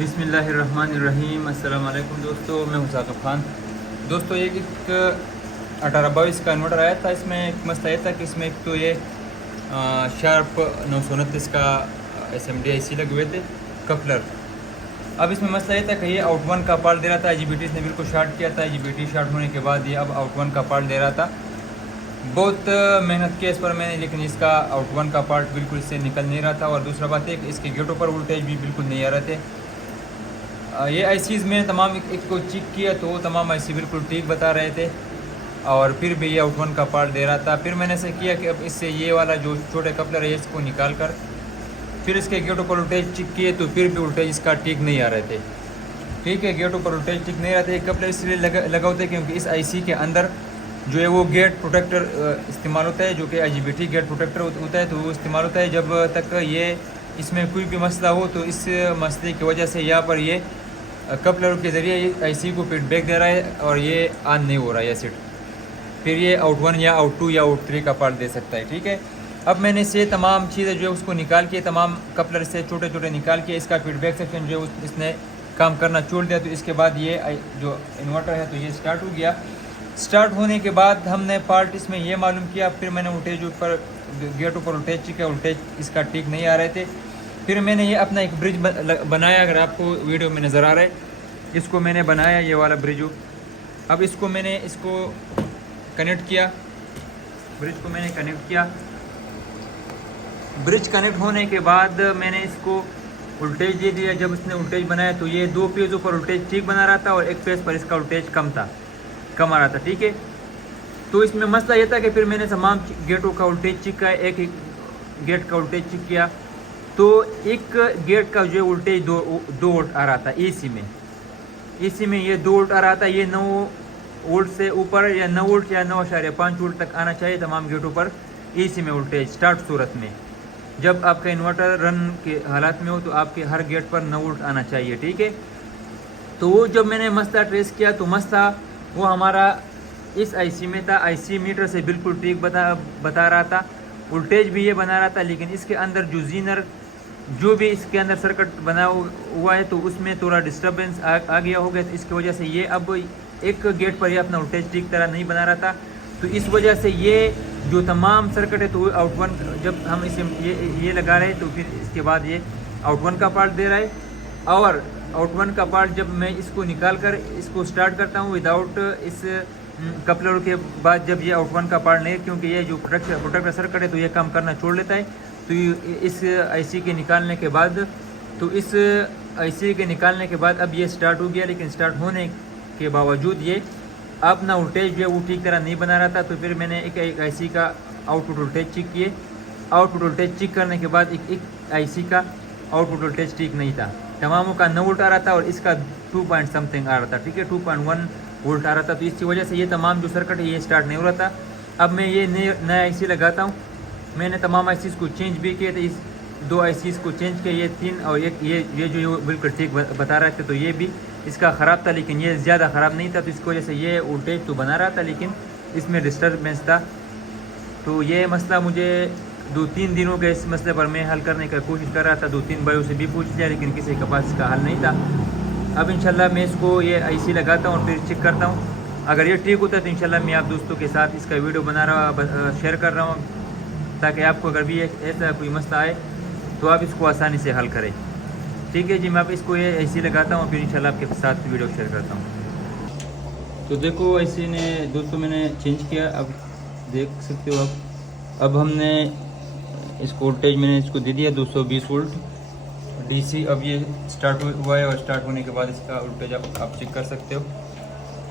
बिस्मिल्लाहिर्रहमानिर्रहीम। अस्सलाम वालेकुम दोस्तों, मैं हूं साकिब खान। दोस्तों ये एक 1822 का इन्वर्टर आया था। इसमें एक मसला ये था कि इसमें एक तो ये शार्प 929 का SMD IC लगे हुए थे कपलर। अब इसमें मसला ये था कि ये आउट वन का पार्ट दे रहा था। IGBT ने बिल्कुल शार्ट किया था। IGBT शार्ट होने के बाद ये अब आउट वन का पार्ट दे रहा था। बहुत मेहनत की इस पर मैंने, लेकिन इसका आउट वन का पार्ट बिल्कुल इससे निकल नहीं रहा था। और दूसरा बात है कि इसके गेटों पर वोल्टेज भी बिल्कुल नहीं आ रहे थे। ये ICs में तमाम एक को चेक किया तो तमाम IC बिल्कुल ठीक बता रहे थे, और फिर भी ये आउट वन का पार्ट दे रहा था। फिर मैंने ऐसे किया कि अब इससे ये वाला जो छोटे कपलर है इसको निकाल कर फिर इसके गेटों पर वोल्टेज चेक किए तो फिर भी वोल्टेज इसका ठीक नहीं आ रहे थे। ठीक है, गेटों पर वोल्टेज ठीक नहीं रहते। कपलर इसलिए लगा होता है क्योंकि इस IC के अंदर जो है वो गेट प्रोटेक्टर इस्तेमाल होता है, जो कि IGBT गेट प्रोटेक्टर होता है। तो वो इस्तेमाल होता है जब तक ये इसमें कोई भी मसला हो, तो इस मसले की वजह से यहाँ पर ये कपलर के ज़रिए IC को फीडबैक दे रहा है और ये ऑन नहीं हो रहा है ये सेट। फिर ये आउट वन या आउट टू या आउट 3 का पार्ट दे सकता है। ठीक है, अब मैंने से तमाम चीज़ें जो है उसको निकाल के, तमाम कपलर से छोटे छोटे निकाल के इसका फीडबैक सेक्शन जो है इसने काम करना छोड़ दिया। तो इसके बाद ये जो इन्वर्टर है तो ये स्टार्ट हो गया। स्टार्ट होने के बाद हमने पार्ट इसमें ये मालूम किया। फिर मैंने वोल्टेज ऊपर गेटों पर वोल्टेज चेक किया, वोल्टेज इसका ठीक नहीं आ रहे थे। फिर मैंने ये अपना एक ब्रिज बनाया, अगर आपको वीडियो में नज़र आ रहा है, इसको मैंने बनाया ये वाला ब्रिज। अब इसको मैंने कनेक्ट किया, ब्रिज को मैंने कनेक्ट किया। ब्रिज कनेक्ट होने के बाद मैंने इसको वोल्टेज दे दिया। जब इसने वोल्टेज बनाया तो ये 2 फेज़ों पर वोल्टेज ठीक बना रहा था और एक फेज़ पर इसका वोल्टेज कम आ रहा था। ठीक है, तो इसमें मसला ये था कि फिर मैंने तमाम गेटों का वोल्टेज चेक किया, एक गेट का वोल्टेज चेक किया तो एक गेट का जो वोल्टेज 2 वोल्ट आ रहा था AC में ये 2 वोल्ट आ रहा था। ये 9 वोल्ट से ऊपर या 9 वोल्ट या 9.5 वोल्ट तक आना चाहिए तमाम गेटों पर AC में वोल्टेज स्टार्ट सूरत में। जब आपका इन्वर्टर रन के हालात में हो तो आपके हर गेट पर 9 वोल्ट आना चाहिए। ठीक है, तो वो जब मैंने मसला ट्रेस किया तो मसला वो हमारा इस IC में था। IC मीटर से बिल्कुल ठीक बता रहा था, वोल्टेज भी ये बना रहा था, लेकिन इसके अंदर जो जीनर जो भी इसके अंदर सर्किट बना हुआ है तो उसमें थोड़ा डिस्टर्बेंस आ गया होगा। तो इसकी वजह से ये अब एक गेट पर ये अपना वोल्टेज ठीक तरह नहीं बना रहा था। तो इस वजह से ये जो तमाम सर्किट है तो आउट वन, जब हम इसे ये लगा रहे हैं तो फिर इसके बाद ये आउट वन का पार्ट दे रहा है। और आउट वन का पार्ट जब मैं इसको निकाल कर इसको स्टार्ट करता हूँ विदाउट इस कपलर के बाद, जब ये आउट वन का पार्ट नहीं, क्योंकि ये जो प्रोटेक्टर सर्किट है तो ये काम करना छोड़ लेता है। तो इस IC के निकालने के बाद अब ये स्टार्ट हो गया। लेकिन स्टार्ट होने के बावजूद ये अपना वोल्टेज जो है वो ठीक तरह नहीं बना रहा था। तो फिर मैंने एक IC का आउटपुट वोल्टेज चेक किए। आउटपुट वोल्टेज चेक करने के बाद एक IC का आउटपुट वोल्टेज ठीक नहीं था। तमामों का 9 वोल्ट आ रहा था और इसका 2 पॉइंट समथिंग आ रहा था। ठीक है, 2.1 वोल्ट आ रहा था। तो इसकी वजह से ये तमाम जो सर्किट है ये स्टार्ट नहीं हो रहा था। अब मैं ये नया IC लगाता हूँ। मैंने तमाम ICs को चेंज भी किए थे, इस 2 ICs को चेंज किया, ये 3 और एक ये जो बिल्कुल ठीक बता रहे थे। तो ये भी इसका ख़राब था, लेकिन ये ज़्यादा ख़राब नहीं था। तो इसकी वजह से ये वोल्टेज तो बना रहा था लेकिन इसमें डिस्टर्बेंस था। तो ये मसला मुझे 2-3 दिनों के इस मसले पर मैं हल करने की कोशिश कर रहा था। 2-3 भाइयों से भी पूछ लिया, लेकिन किसी के पास इसका हल नहीं था। अब इंशाल्लाह मैं इसको ये IC लगाता हूँ और फिर चेक करता हूँ। अगर ये ठीक होता है तो इंशाल्लाह मैं आप दोस्तों के साथ इसका वीडियो शेयर कर रहा हूँ, ताकि आपको अगर भी ऐसा कोई मसला आए तो आप इसको आसानी से हल करें। ठीक है जी, मैं आप इसको ये IC लगाता हूँ फिर इंशाल्लाह आपके साथ वीडियो शेयर करता हूँ। तो देखो IC ने दोस्तों मैंने चेंज किया, अब देख सकते हो आप। अब हमने इसको वोल्टेज मैंने इसको दे दिया 220 वोल्ट DC। अब ये स्टार्ट हुआ है और स्टार्ट होने के बाद इसका वोल्टेज आप चेक कर सकते हो।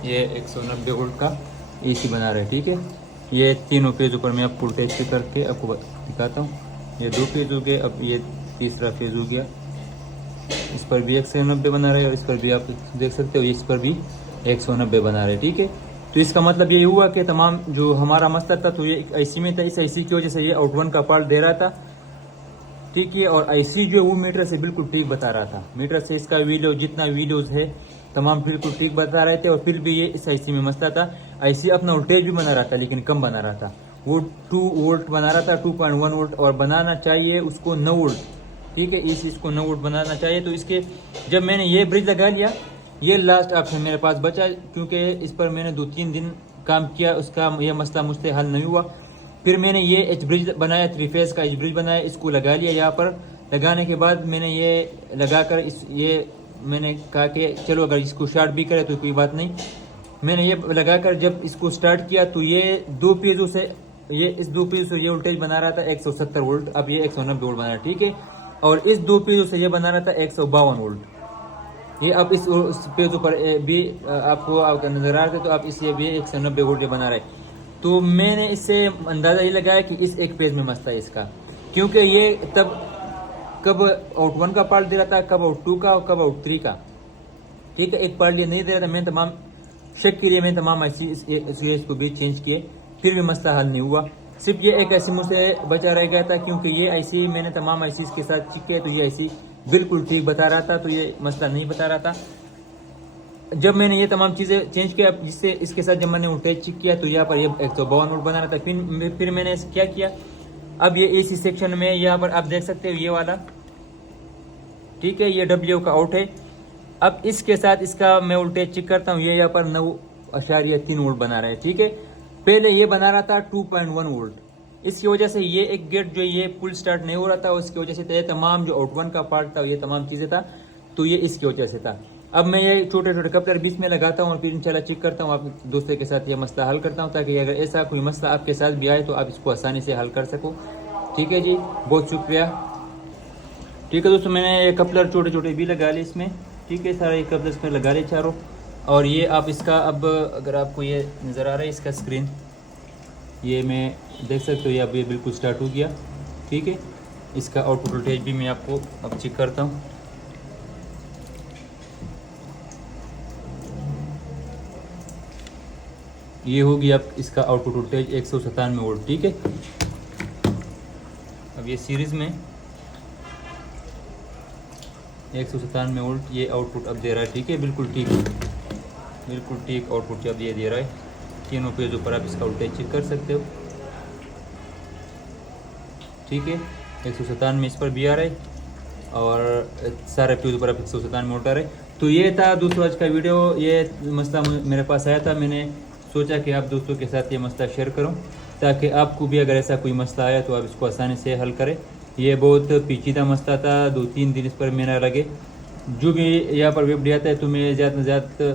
ये 190 वोल्ट का AC बना रहा है। ठीक है, ये तीनों पेज ऊपर मैं आपको वोल्टेज चेक करके आपको दिखाता हूँ। ये 2 पेज हो गए, अब ये तीसरा फेज हो गया। इस पर भी 190 बना रहा है और इस पर भी आप देख सकते हो इस पर भी 190 बना रहे हैं। ठीक है, तो इसका मतलब ये हुआ कि तमाम जो हमारा मसला था तो ये एक IC में था, इस IC की वजह से ये आउट वन का पार्ट दे रहा था। ठीक है, और IC जो है वो मीटर से बिल्कुल ठीक बता रहा था। मीटर से इसका जितना वीडियोज़ है तमाम बिल्कुल ठीक बता रहे थे। और फिर भी ये इस IC में मसला था। IC अपना वोल्टेज भी बना रहा था लेकिन कम बना रहा था। वो 2 वोल्ट बना रहा था, 2.1 वोल्ट, और बनाना चाहिए उसको 9 वोल्ट। ठीक है, इसको 9 वोल्ट बनाना चाहिए। तो इसके जब मैंने ये ब्रिज लगा लिया, ये लास्ट ऑप्शन मेरे पास बचा, क्योंकि इस पर मैंने 2-3 दिन काम किया, उसका यह मसला मुझसे हल नहीं हुआ। फिर मैंने ये एच ब्रिज बनाया, 3 फेज़ का एच ब्रिज बनाया, इसको लगा लिया। यहाँ पर लगाने के बाद मैंने ये लगाकर मैंने कहा कि चलो अगर इसको शॉर्ट भी करे तो कोई बात नहीं। मैंने ये लगाकर जब इसको स्टार्ट किया तो ये 2 पेजों से इस 2 पेजों से ये वोल्टेज बना रहा था 170 वोल्ट, अब ये 190 वोल्ट बना रहा है। ठीक है, और इस 2 पेजों से ये बना रहा था 152 वोल्ट। ये अब इस पेजों पर भी आपको नजर आ रहा है, तो आप इस ये भी 190 वोल्ट ये बना रहे। तो मैंने इससे अंदाज़ा ये लगाया कि इस एक पेज में मसला है इसका, क्योंकि ये तब कब आउट 1 का पार्ट दे रहा था, कब आउट 2 का और कब आउट 3 का। ठीक है, एक पार्ट ये नहीं दे रहा था। मैं तमाम शक के लिए मैं तमाम इसको भी चेंज किए, फिर भी मसला हल नहीं हुआ। सिर्फ ये एक ऐसी मुझसे बचा रह गया था, क्योंकि ये ऐसी मैंने तमाम ऐसी के साथ चेक किया तो ये ऐसी बिल्कुल ठीक बता रहा था, तो ये मसला नहीं बता रहा था। जब मैंने ये तमाम चीज़ें चेंज किया, जिससे इसके साथ जब मैंने वोल्टेज चेक किया तो यहाँ पर ये 152 वोल्ट बना रहा था। फिर मैंने क्या किया, अब ये AC सेक्शन में यहाँ पर आप देख सकते हो ये वाला, ठीक है, ये W का आउट है। अब इसके साथ इसका मैं वोल्टेज चेक करता हूँ, ये यहाँ पर 9.3 वोल्ट बना रहा है। ठीक है, पहले ये बना रहा था 2.1 वोल्ट। इसकी वजह से ये एक गेट जो ये फुल स्टार्ट नहीं हो रहा था, उसकी वजह से ये तमाम जो आउट 1 का पार्ट था, ये तमाम चीज़ें था, तो ये इसकी वजह से था। अब मैं ये छोटे छोटे कपलर बीच में लगाता हूँ और फिर इंशाल्लाह चेक करता हूँ, आप दोस्तों के साथ ये मसला हल करता हूँ, ताकि अगर ऐसा कोई मसला आपके साथ भी आए तो आप इसको आसानी से हल कर सको। ठीक है जी, बहुत शुक्रिया। ठीक है दोस्तों, मैंने ये कपलर छोटे छोटे भी लगा लिए इसमें। ठीक है, सारे कपलर इसमें लगा लिए चारों। और ये आप इसका अब अगर आपको ये नज़र आ रहा है इसका स्क्रीन, ये मैं देख सकते हो, ये अब ये बिल्कुल स्टार्ट हो गया। ठीक है, इसका आउटपुट वोल्टेज भी मैं आपको अब चेक करता हूँ। ये होगी अब इसका आउटपुट वोल्टेज 197 वोल्ट। ठीक है, अब ये सीरीज़ में 197 वोल्ट ये आउटपुट अब दे रहा है। ठीक है, बिल्कुल ठीक आउटपुट अब ये दे रहा है। तीनों पेजों पर आप इसका वोल्टेज चेक कर सकते हो। ठीक है, 197 इस पर भी आ रहा है और सारे पेजों पर आप 197 वोल्ट आ रहे। तो ये था दोस्तों आज का वीडियो। ये मसला मेरे पास आया था, मैंने सोचा कि आप दोस्तों के साथ ये मसला शेयर करूं, ताकि आपको भी अगर ऐसा कोई मसला आया तो आप इसको आसानी से हल करें। ये बहुत पेचीदा मसला था, 2-3 दिन इस पर मेरा लगे। जो भी यहाँ पर वेब आता है तो मैं ज़्यादा से ज़्यादा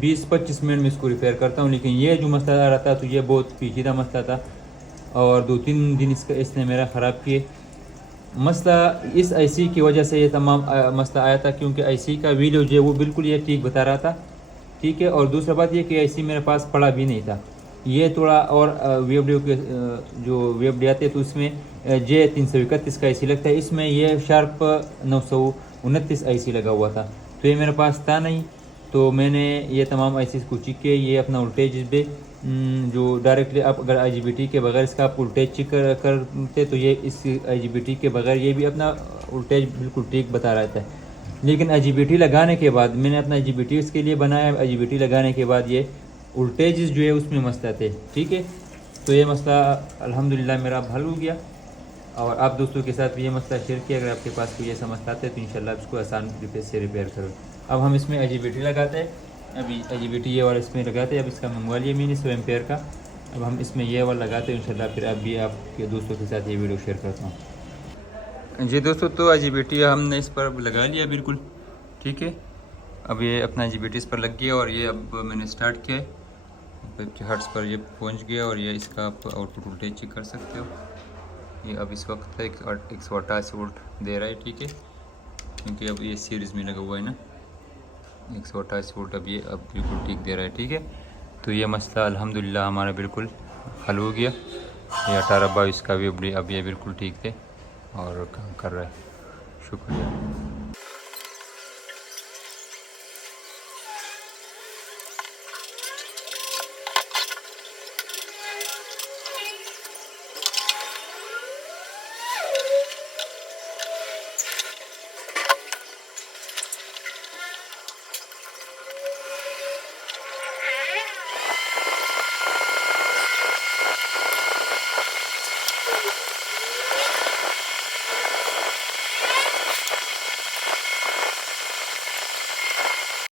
20-25 मिनट में इसको रिपेयर करता हूँ, लेकिन ये जो मसला आ रहा था तो ये बहुत पेचीदा मसला था और 2-3 दिन इसने मेरा ख़राब किए। मसला इस IC की वजह से ये तमाम मसला आया था, क्योंकि IC का वीडियो जो है वो बिल्कुल ये ठीक बता रहा था। ठीक है, और दूसरा बात ये कि IC मेरे पास पड़ा भी नहीं था। ये थोड़ा और VFD के जो VFD आते हैं तो उसमें J331 का IC लगता है, इसमें ये शार्प 929 IC लगा हुआ था, तो ये मेरे पास था नहीं। तो मैंने ये तमाम IC को चेक किया। ये अपना वोल्टेज इस पर जो डायरेक्टली आप अगर IGBT के बगैर इसका आप वोल्टेज चेक करते तो ये इस IGBT के बगैर ये भी अपना वोल्टेज बिल्कुल ठीक बता रहता है। लेकिन IGBT लगाने के बाद मैंने अपना IGBT इसके लिए बनाया, IGBT लगाने के बाद ये वोल्टेज जो है उसमें मसला थे। ठीक है, तो ये मसला अल्हम्दुलिल्लाह मेरा हल हो गया और आप दोस्तों के साथ भी ये मसला शेयर किया। अगर आपके पास कोई ऐसा मसला आता है तो इंशाल्लाह इसको आसान तरीके से रिपेयर करो। अब हम इसमें IGBT लगाते हैं, अभी IGBT ये वाला इसमें लगाते हैं। अब इसका मंगवा लिया मैंने 100 एम्पेयर का, अब हम इसमें ये वाला लगाते हैं इंशाल्लाह। फिर अब भी आपके दोस्तों के साथ ये वीडियो शेयर करता हूँ। जी दोस्तों, तो IGBT हमने इस पर लगा लिया बिल्कुल। ठीक है, अब ये अपना IGBT इस पर लग गया और ये अब मैंने स्टार्ट किया है, 50 हर्ट्ज़ पर ये पहुंच गया और ये इसका आप आउटपुट वोल्टेज चेक कर सकते हो। ये अब इस वक्त 188 वोल्ट दे रहा है। ठीक है, क्योंकि अब ये सीरीज़ में लगा हुआ है ना, 188 वोल्ट अब ये अब बिल्कुल ठीक दे रहा है। ठीक है, तो ये मसला अल्हम्दुलिल्लाह हमारा बिल्कुल हल हो गया। ये 18-22 का भी अब ये बिल्कुल ठीक थे और काम कर रहा है। शुक्रिया।